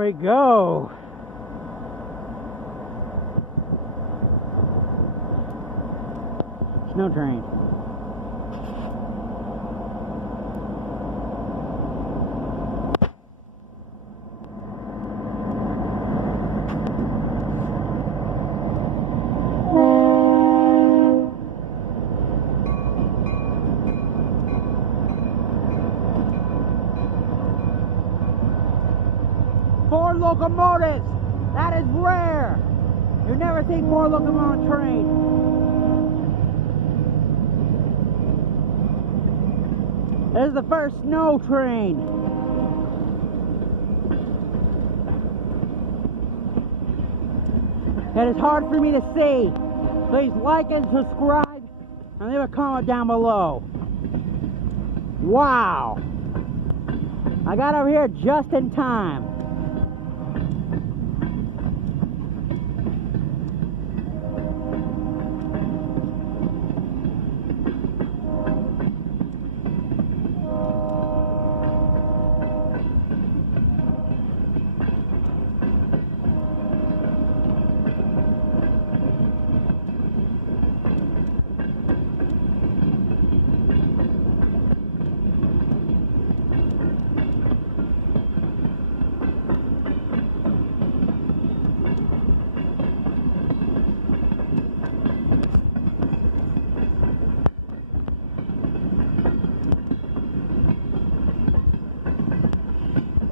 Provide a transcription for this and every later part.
we go. Snow train. Four locomotives! That is rare! You never see four locomotives on a train. This is the first snow train. It is hard for me to see. Please like and subscribe and leave a comment down below. Wow! I got over here just in time.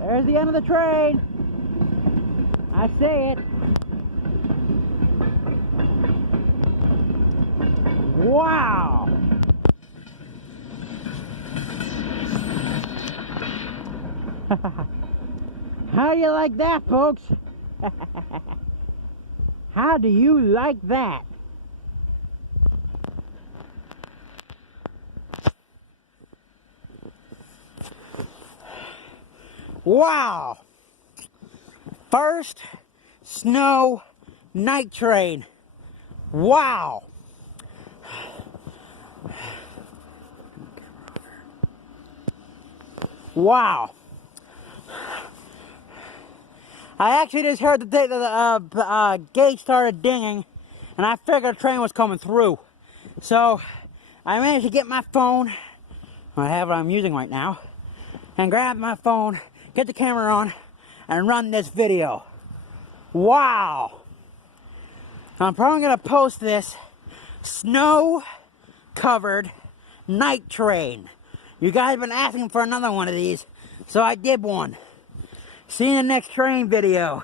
There's the end of the train. I see it. Wow. How do you like that, folks? How do you like that? Wow! First snow night train. Wow! Wow! I actually just heard the gate started dinging, and I figured a train was coming through. So I managed to get my phone. I have what I'm using right now, and grab my phone, get the camera on, and run this video. Wow! I'm probably going to post this snow-covered night train. You guys have been asking for another one of these, so I did one. See you in the next train video.